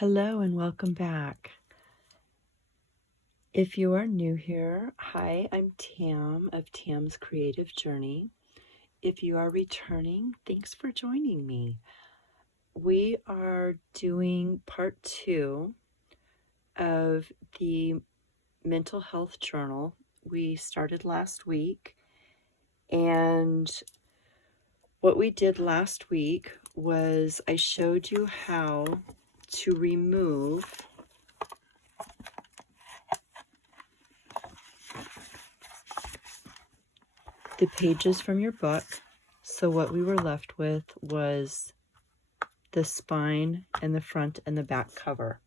Hello and welcome back. If you are new here, hi, I'm Tam of Tam's Creative Journey. If you are returning, thanks for joining me. We are doing part 2 of the mental health journal. We started last week, and what we did last week was I showed you how to remove the pages from your book. So what we were left with was the spine and the front and the back cover.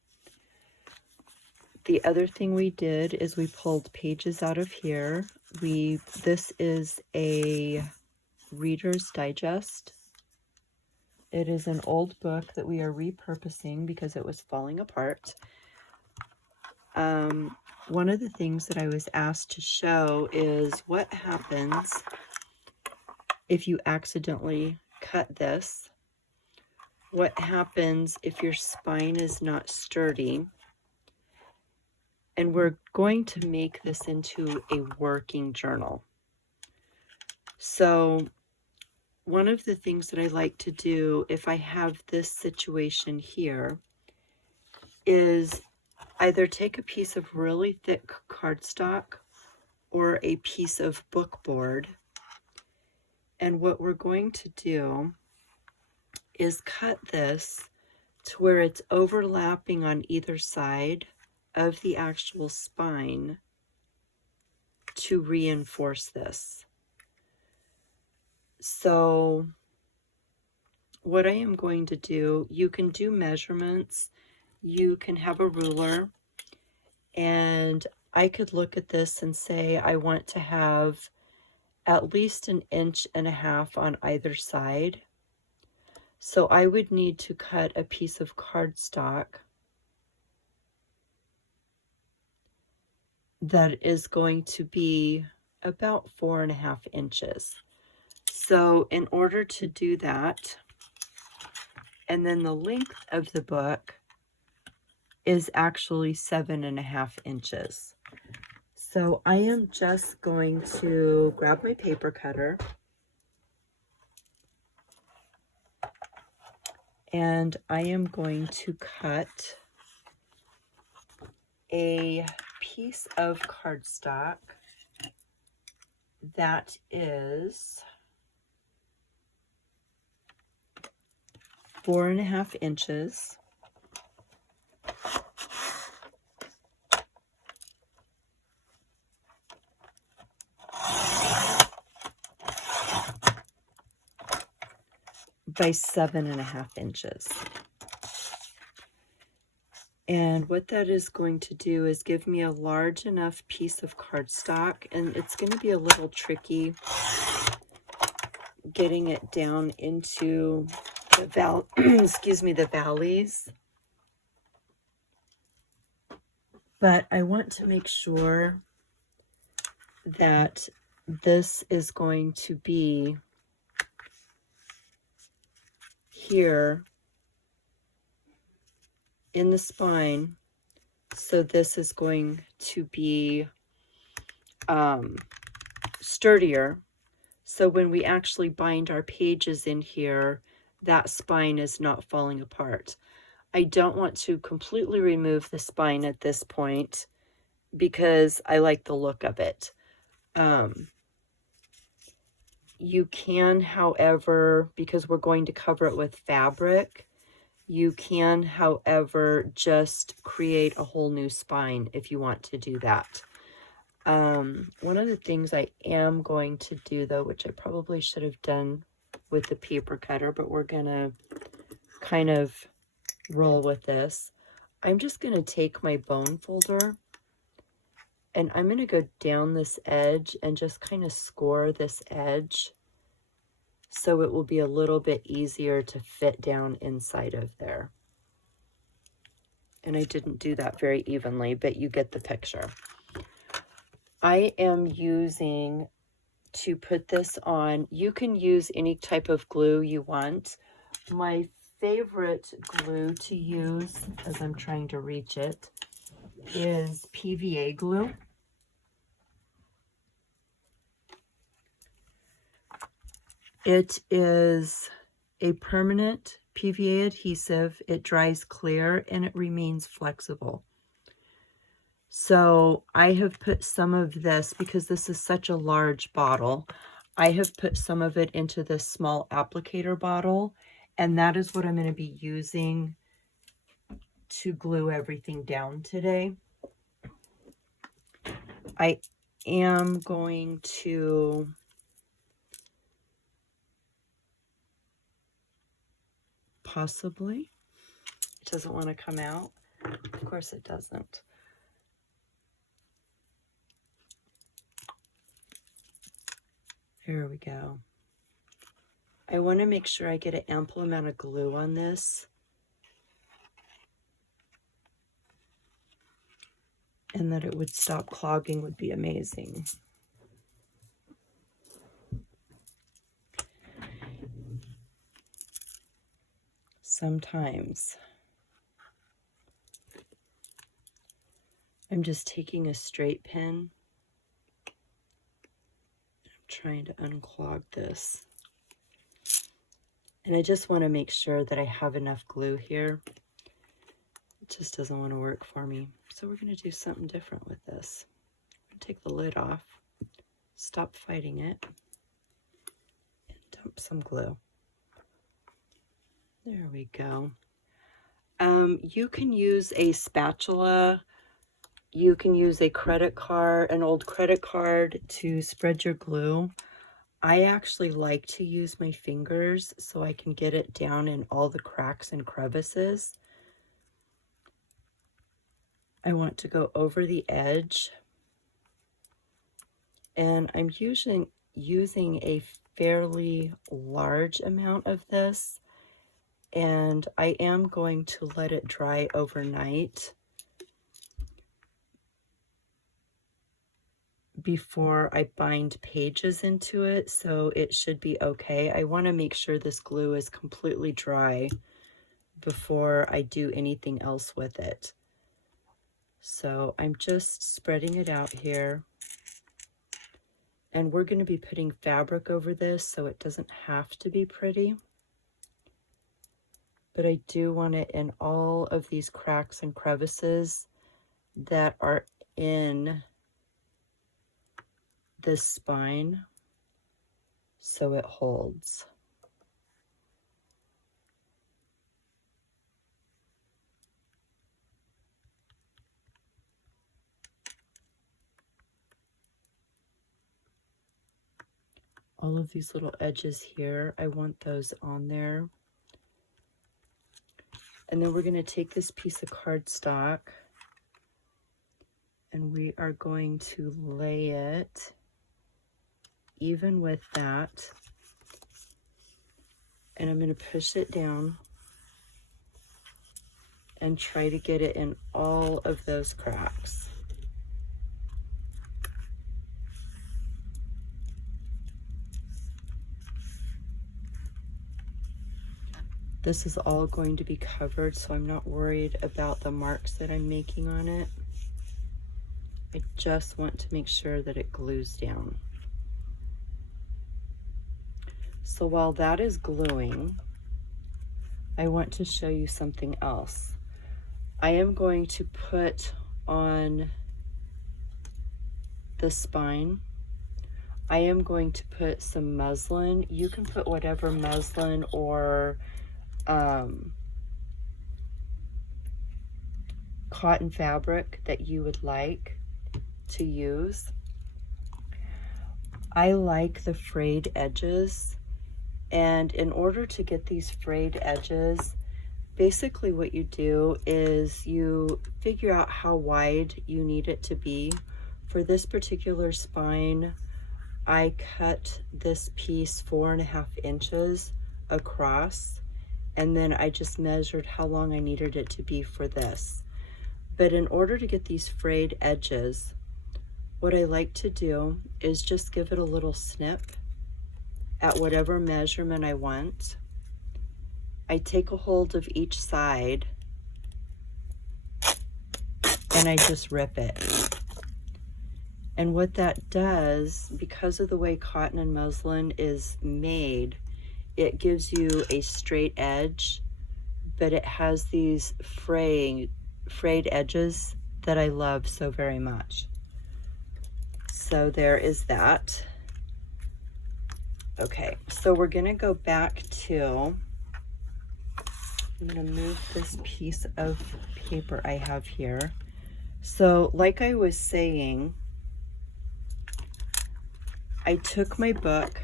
The other thing we did is we pulled pages out of here. This is a Reader's Digest. It is an old book that we are repurposing because it was falling apart. One of the things that I was asked to show is what happens if you accidentally cut this. What happens if your spine is not sturdy? And we're going to make this into a working journal. So one of the things that I like to do if I have this situation here is either take a piece of really thick cardstock or a piece of book board. And what we're going to do is cut this to where it's overlapping on either side of the actual spine to reinforce this. So what I am going to do, you can do measurements, you can have a ruler, and I could look at this and say I want to have at least 1.5 inches on either side. So I would need to cut a piece of cardstock that is going to be about 4.5 inches. So in order to do that, and then the length of the book is actually 7.5 inches. So I am just going to grab my paper cutter and I am going to cut a piece of cardstock that is 4.5 inches. By 7.5 inches. And what that is going to do is give me a large enough piece of cardstock, and it's going to be a little tricky getting it down into the the valleys. But I want to make sure that this is going to be here in the spine. So this is going to be sturdier. So when we actually bind our pages in here, that spine is not falling apart. I don't want to completely remove the spine at this point because I like the look of it. You can, however, because we're going to cover it with fabric, you can, however, just create a whole new spine if you want to do that. One of the things I am going to do, though, which I probably should have done with the paper cutter, but we're going to kind of roll with this. I'm just going to take my bone folder and I'm going to go down this edge and just kind of score this edge so it will be a little bit easier to fit down inside of there. And I didn't do that very evenly, but you get the picture. I am using, to put this on, you can use any type of glue you want. My favorite glue to use, as I'm trying to reach it, is PVA glue. It is a permanent PVA adhesive. It dries clear and it remains flexible. So I have put some of this, because this is such a large bottle, I have put some of it into this small applicator bottle, and that is what I'm going to be using to glue everything down today. I am going to possibly, it doesn't want to come out. Of course it doesn't. There we go. I want to make sure I get an ample amount of glue on this. And that it would stop clogging would be amazing. Sometimes I'm just taking a straight pin. I'm trying to unclog this. And I just want to make sure that I have enough glue here. It just doesn't want to work for me. So we're going to do something different with this. I'm going to take the lid off, stop fighting it, and dump some glue. There we go. You can use a spatula. You can use a credit card, an old credit card, to spread your glue. I actually like to use my fingers so I can get it down in all the cracks and crevices. I want to go over the edge, and I'm using a fairly large amount of this, and I am going to let it dry overnight before I bind pages into it, so it should be okay. I want to make sure this glue is completely dry before I do anything else with it. So I'm just spreading it out here. And we're going to be putting fabric over this, so it doesn't have to be pretty. But I do want it in all of these cracks and crevices that are in this spine, so it holds. All of these little edges here, I want those on there. And then we're going to take this piece of cardstock and we are going to lay it even with that. And I'm going to push it down and try to get it in all of those cracks. This is all going to be covered, so I'm not worried about the marks that I'm making on it. I just want to make sure that it glues down. So while that is gluing, I want to show you something else. I am going to put on the spine, I am going to put some muslin. You can put whatever muslin or cotton fabric that you would like to use. I like the frayed edges, and in order to get these frayed edges, basically what you do is you figure out how wide you need it to be. For this particular spine, I cut this piece 4.5 inches across, and then I just measured how long I needed it to be for this. But in order to get these frayed edges, what I like to do is just give it a little snip at whatever measurement I want. I take a hold of each side and I just rip it. And what that does, because of the way cotton and muslin is made, it gives you a straight edge, but it has these frayed edges that I love so very much. So there is that. Okay, so we're gonna go back to, I'm gonna move this piece of paper I have here. So like I was saying, I took my book,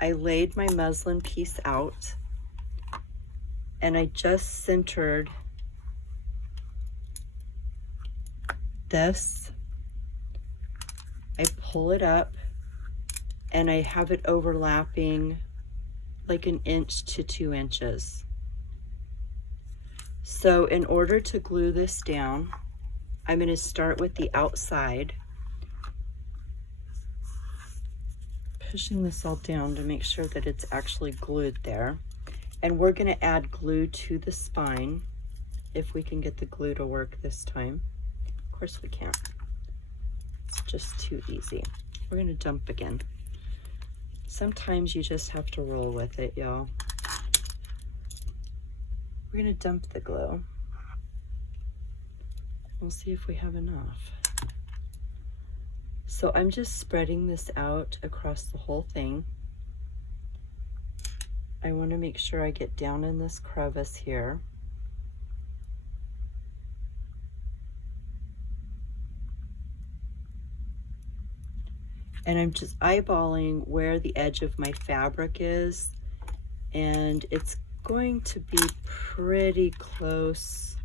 I laid my muslin piece out, and I just centered this. I pull it up and I have it overlapping like 1 inch to 2 inches. So in order to glue this down, I'm going to start with the outside, pushing this all down to make sure that it's actually glued there. And we're going to add glue to the spine, if we can get the glue to work this time. Of course we can't. It's just too easy. We're going to dump again. Sometimes you just have to roll with it, y'all. We're going to dump the glue. We'll see if we have enough. So I'm just spreading this out across the whole thing. I want to make sure I get down in this crevice here. And I'm just eyeballing where the edge of my fabric is, and it's going to be pretty close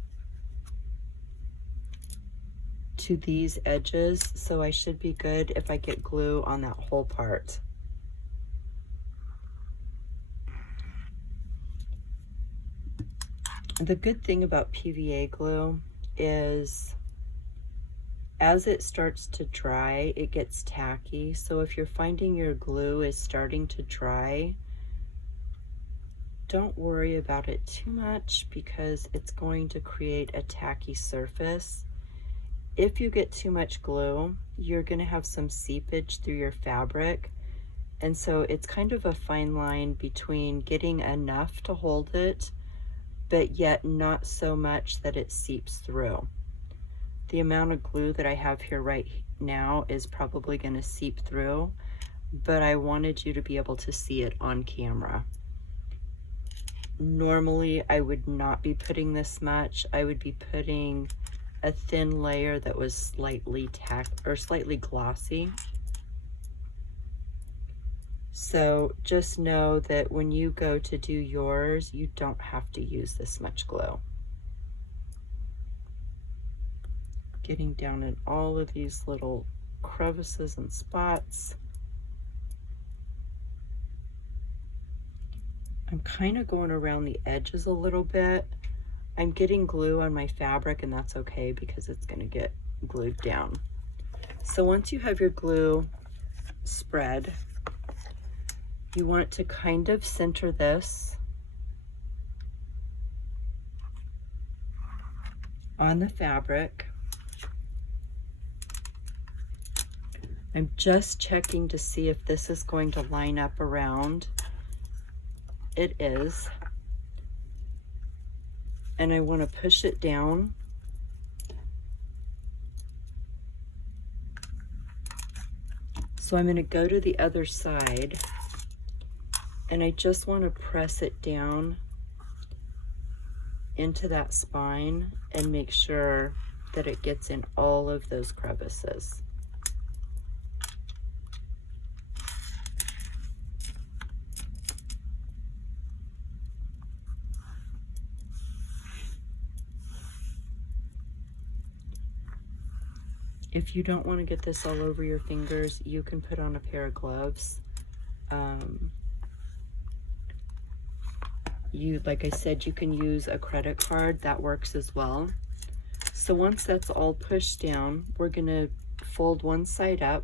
to these edges, so I should be good if I get glue on that whole part. The good thing about PVA glue is as it starts to dry, it gets tacky. So if you're finding your glue is starting to dry, don't worry about it too much because it's going to create a tacky surface. If you get too much glue, you're going to have some seepage through your fabric. And so it's kind of a fine line between getting enough to hold it, but yet not so much that it seeps through. The amount of glue that I have here right now is probably going to seep through, but I wanted you to be able to see it on camera. Normally, I would not be putting this much. I would be putting a thin layer that was slightly slightly glossy. So just know that when you go to do yours, you don't have to use this much glue. Getting down in all of these little crevices and spots. I'm kind of going around the edges a little bit. I'm getting glue on my fabric, and that's okay because it's going to get glued down. So once you have your glue spread, you want to kind of center this on the fabric. I'm just checking to see if this is going to line up around. It is. And I want to push it down. So I'm going to go to the other side, and I just want to press it down into that spine and make sure that it gets in all of those crevices. If you don't want to get this all over your fingers, you can put on a pair of gloves. Like I said, you can use a credit card. That works as well. So once that's all pushed down, we're going to fold one side up.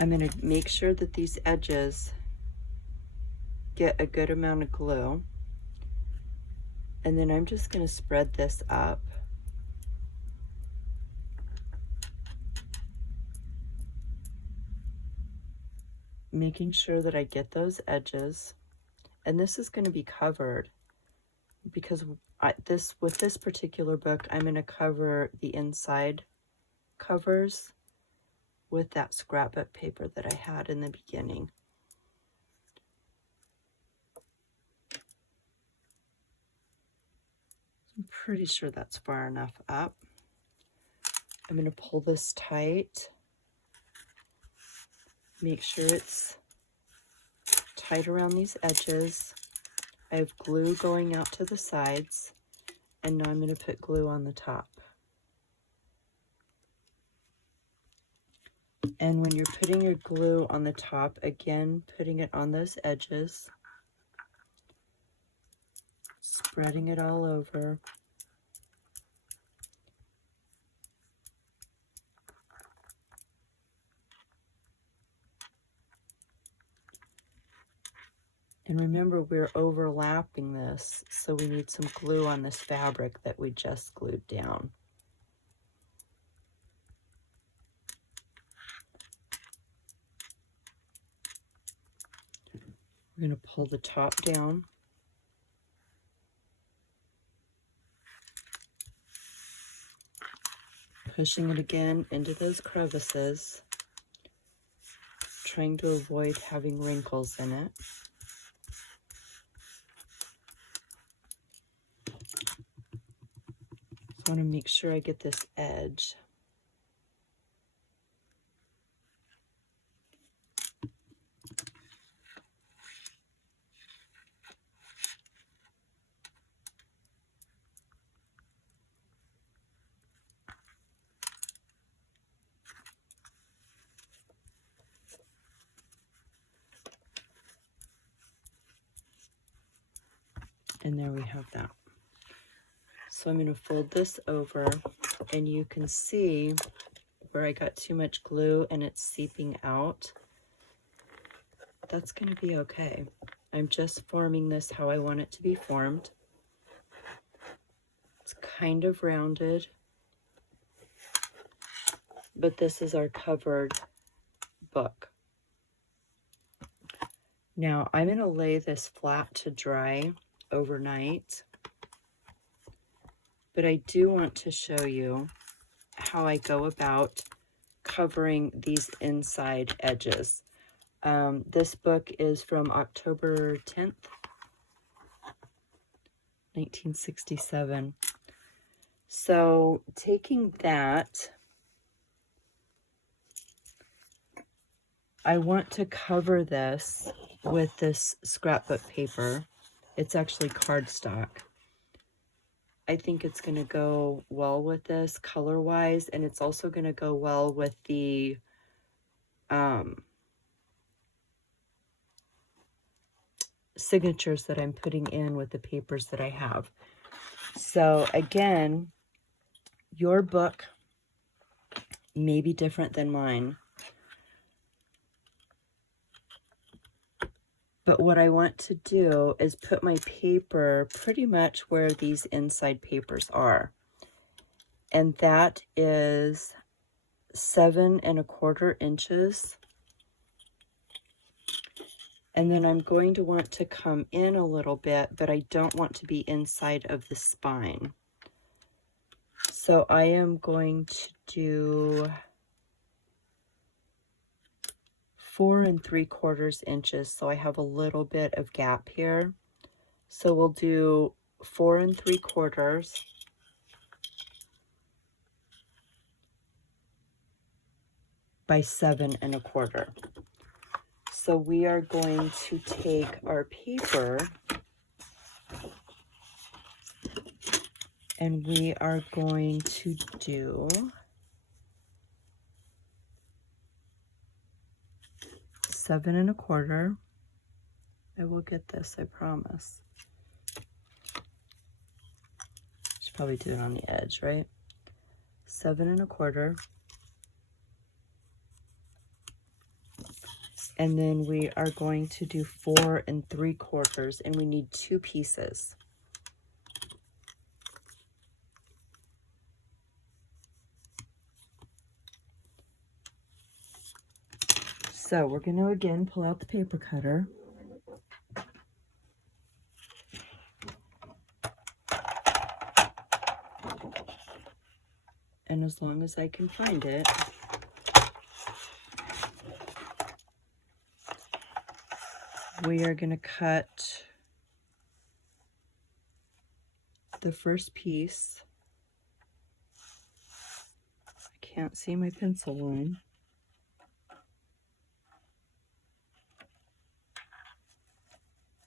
I'm going to make sure that these edges get a good amount of glue. And then I'm just going to spread this up. Making sure that I get those edges. And this is going to be covered because with this particular book, I'm going to cover the inside covers with that scrapbook paper that I had in the beginning. I'm pretty sure that's far enough up. I'm going to pull this tight. Make sure it's tight around these edges. I have glue going out to the sides, and now I'm going to put glue on the top. And when you're putting your glue on the top, again, putting it on those edges, spreading it all over. And remember, we're overlapping this, so we need some glue on this fabric that we just glued down. We're going to pull the top down. Pushing it again into those crevices, trying to avoid having wrinkles in it. I want to make sure I get this edge. And there we have that. So I'm going to fold this over, and you can see where I got too much glue and it's seeping out. That's going to be okay. I'm just forming this how I want it to be formed. It's kind of rounded, but this is our covered book. Now I'm going to lay this flat to dry overnight, but I do want to show you how I go about covering these inside edges. This book is from October 10th, 1967. So taking that, I want to cover this with this scrapbook paper. It's actually cardstock. I think it's going to go well with this color-wise, and it's also going to go well with the signatures that I'm putting in with the papers that I have. So again, your book may be different than mine, but what I want to do is put my paper pretty much where these inside papers are. And that is 7 1/4 inches. And then I'm going to want to come in a little bit, but I don't want to be inside of the spine. So I am going to do 4 3/4 inches, so I have a little bit of gap here. So we'll do 4 3/4 by 7 1/4. So we are going to take our paper and we are going to do 7 1/4. I will get this, I promise. Should probably do it on the edge, right? 7 1/4. And then we are going to do 4 3/4, and we need 2 pieces. So we're going to again pull out the paper cutter. And as long as I can find it, we are going to cut the first piece. I can't see my pencil line.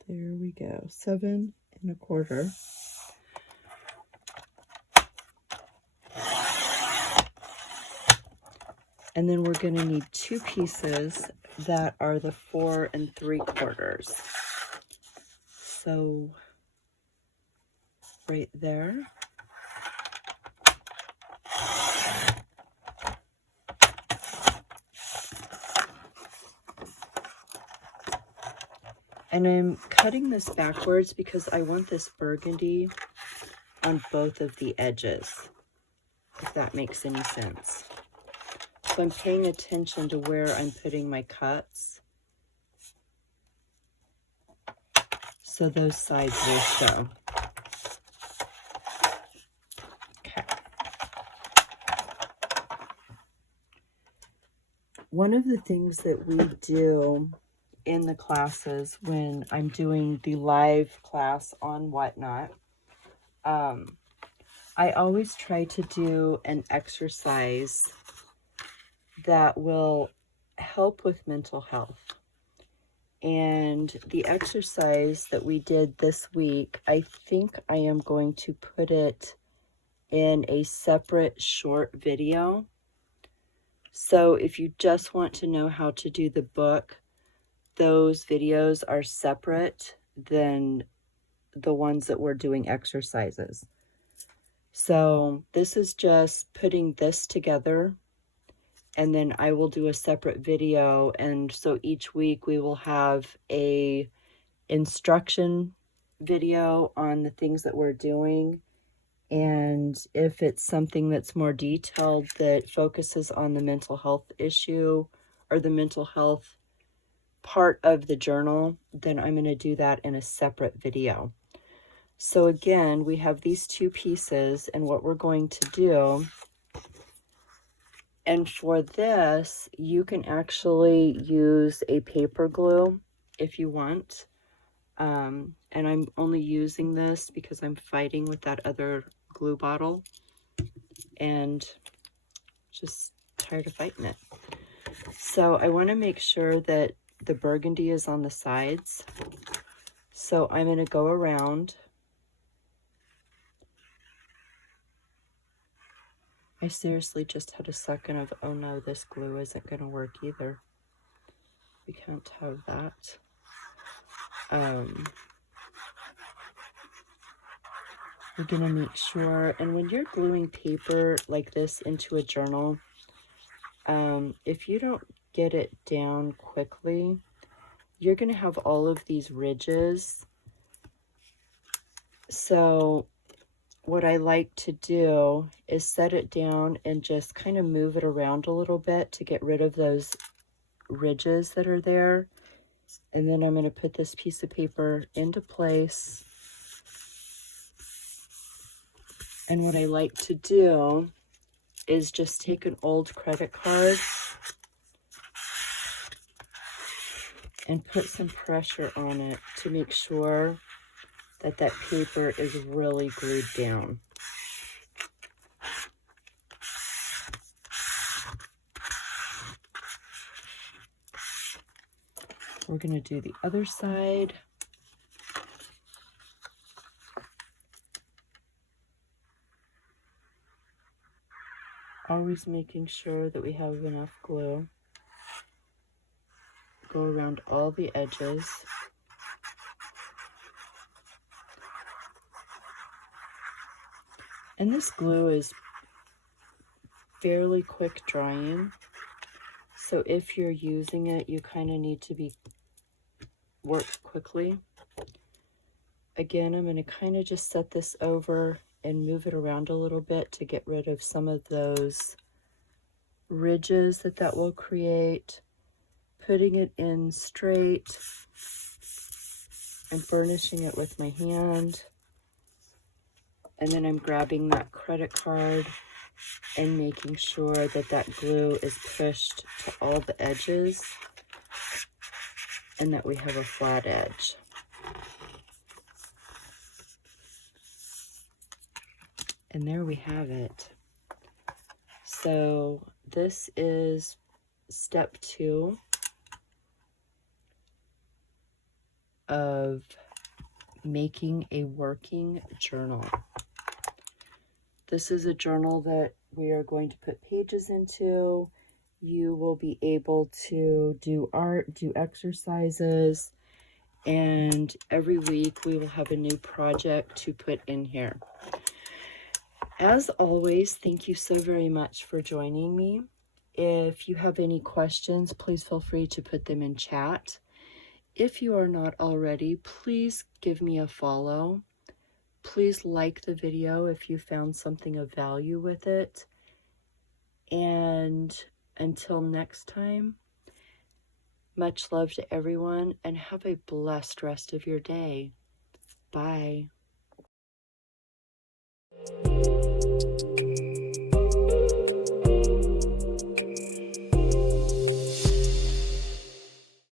There we go, 7 1/4. And then we're going to need 2 pieces that are the 4 3/4. So right there. And I'm cutting this backwards because I want this burgundy on both of the edges, if that makes any sense. So I'm paying attention to where I'm putting my cuts, so those sides will show. Okay. One of the things that we do in the classes when I'm doing the live class on Whatnot, I always try to do an exercise that will help with mental health. And the exercise that we did this week, I think I am going to put it in a separate short video. So if you just want to know how to do the book, those videos are separate than the ones that we're doing exercises. So this is just putting this together, and then I will do a separate video. And so each week we will have a instruction video on the things that we're doing. And if it's something that's more detailed that focuses on the mental health issue or the mental health part of the journal, then I'm going to do that in a separate video. So again, we have these 2 pieces, and what we're going to do, and for this, you can actually use a paper glue if you want. And I'm only using this because I'm fighting with that other glue bottle and just tired of fighting it. So I want to make sure that the burgundy is on the sides. So I'm going to go around. I seriously just had a second of, oh no, this glue isn't going to work either. We can't have that. We're going to make sure, and when you're gluing paper like this into a journal, if you don't get it down quickly, you're going to have all of these ridges. So what I like to do is set it down and just kind of move it around a little bit to get rid of those ridges that are there. And then I'm going to put this piece of paper into place. And what I like to do is just take an old credit card and put some pressure on it to make sure that that paper is really glued down. We're going to do the other side. Always making sure that we have enough glue. Go around all the edges. And this glue is fairly quick drying, So if you're using it, you kind of need to work quickly. Again, I'm going to kind of just set this over and move it around a little bit to get rid of some of those ridges that will create. Putting it in straight and burnishing it with my hand. And then I'm grabbing that credit card and making sure that that glue is pushed to all the edges and that we have a flat edge. And there we have it. So this is step 2 of making a working journal. This is a journal that we are going to put pages into. You will be able to do art, do exercises, and every week we will have a new project to put in here. As always, thank you so very much for joining me. If you have any questions, please feel free to put them in chat. If you are not already, please give me a follow. Please like the video if you found something of value with it. And until next time, much love to everyone and have a blessed rest of your day. Bye.